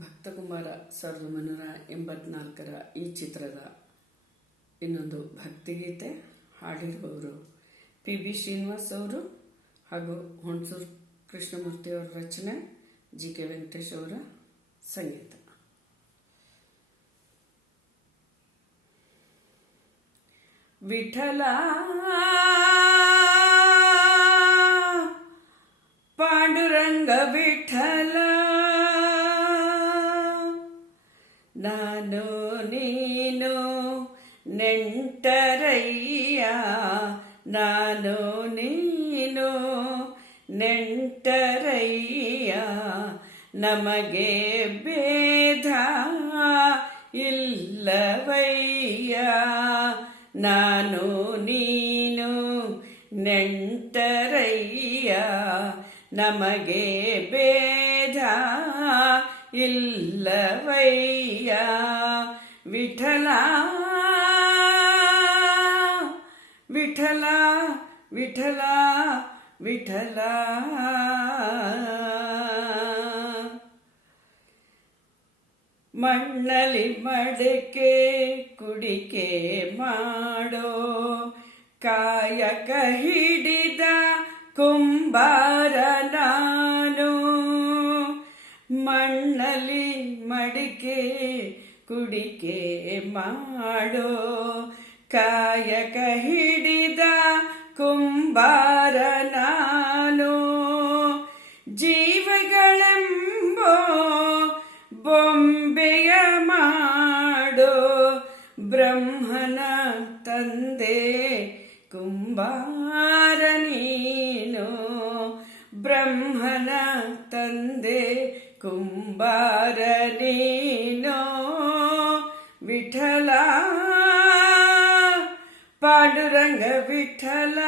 ಭಕ್ತಕುಮಾರ 1984ರ ಈ ಚಿತ್ರದ ಇನ್ನೊಂದು ಭಕ್ತಿಗೀತೆ ಹಾಡಿರುವವರು ಪಿ.ಬಿ. ಶ್ರೀನಿವಾಸ್ ಅವರು ಹಾಗೂ ಹುಣಸೂರು ಕೃಷ್ಣಮೂರ್ತಿಯವರ ರಚನೆ, ಜಿ.ಕೆ. ವೆಂಕಟೇಶ್ ಅವರ ಸಂಗೀತ. ವಿಠಲ ಪಾಂಡುರಂಗ ವಿಠಲ, ನಾನು ನೀನು ನೆಂಟರಯ್ಯ, ನಾನು ನೀನು ನೆಂಟರಯ್ಯ, ನಮಗೆ ಭೇದ ಇಲ್ಲವಯ್ಯ, ನಾನು ನೀನು ನೆಂಟರಯ್ಯ, ನಮಗೆ ಭೇದ ಇಲ್ಲವಯ್ಯ. ವಿಠಲ ವಿಠಲ ವಿಠಲ ವಿಠಲ, ಮಣ್ಣಲ್ಲಿ ಮಡಕೆ ಕುಡಿಕೆ ಮಾಡೋ ಕಾಯಕ ಹಿಡಿದ ಕುಂಬಾರ ನಾನು, ಮಣ್ಣಲ್ಲಿ ಮಡಿಕೆ ಕುಡಿಕೆ ಮಾಡೋ ಕಾಯಕ ಹಿಡಿದ ಕುಂಬಾರ ನಾನು, ಜೀವಗಳೆಂಬೋ ಬೊಂಬೆಯ ಮಾಡೋ ಬ್ರಹ್ಮನ ತಂದೆ ಕುಂಬಾರ ನೀನು, ಬ್ರಹ್ಮನ ತಂದೆ ಕುಂಬಾರ ನೀನು. ವಿಠಲ ಪಾಂಡುರಂಗ ವಿಠಲ,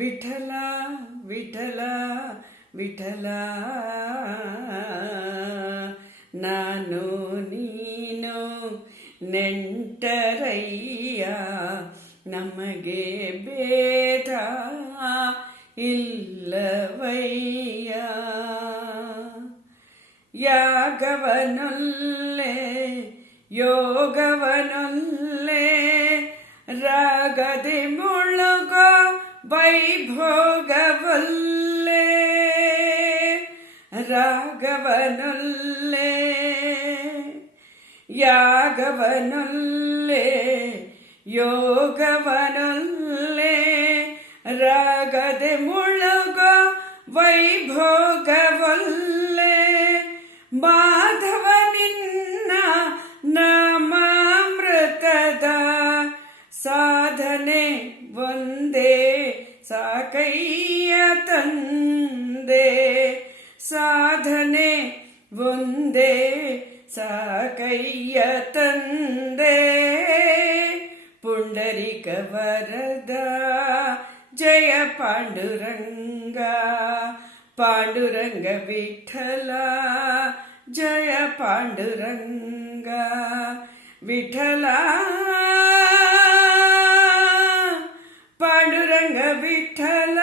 ವಿಠಲ ವಿಠಲ ವಿಠಲ, ನಾನು ನೀನು ನೆಂಟರಯ್ಯ, ನಮಗೆ ಭೇದ ಇಲ್ಲವಯ್ಯ. ಯಾಗವನೊಲ್ಲೆ ಯೋಗವನೊಲ್ಲೆ, ರಾಗದೆ ಮುಳುಗೋ ವೈಭೋಗವೊಲ್ಲೆ, ರಾಗವನೊಲ್ಲೆ ಯಾಗವನೊಲ್ಲೆ ಯೋಗವನೊಲ್ಲೆ, ರಾಗದೆ ಮುಳುಗೋ ವೈಭೋಗವೊಲ್ಲೆ, ಮಾಧವ ನಿನ್ನ ನಾಮಾಮೃತದ ಸಾಧನೆ ಒಂದೇ ಸಾಕಯ್ಯ ತಂದೆ, ಸಾಧನೆ ಒಂದೇ ಸಾಕಯ್ಯ ತಂದೆ. ಪುಂಡರಿಕ ವರದ ಜಯ ಪಾಂಡುರಂಗ, ಪಾಂಡುರಂಗ ವಿಠಲ ಜಯ ಪಾಂಡುರಂಗ, ವಿಠಲ ಪಾಂಡುರಂಗ ವಿಠಲ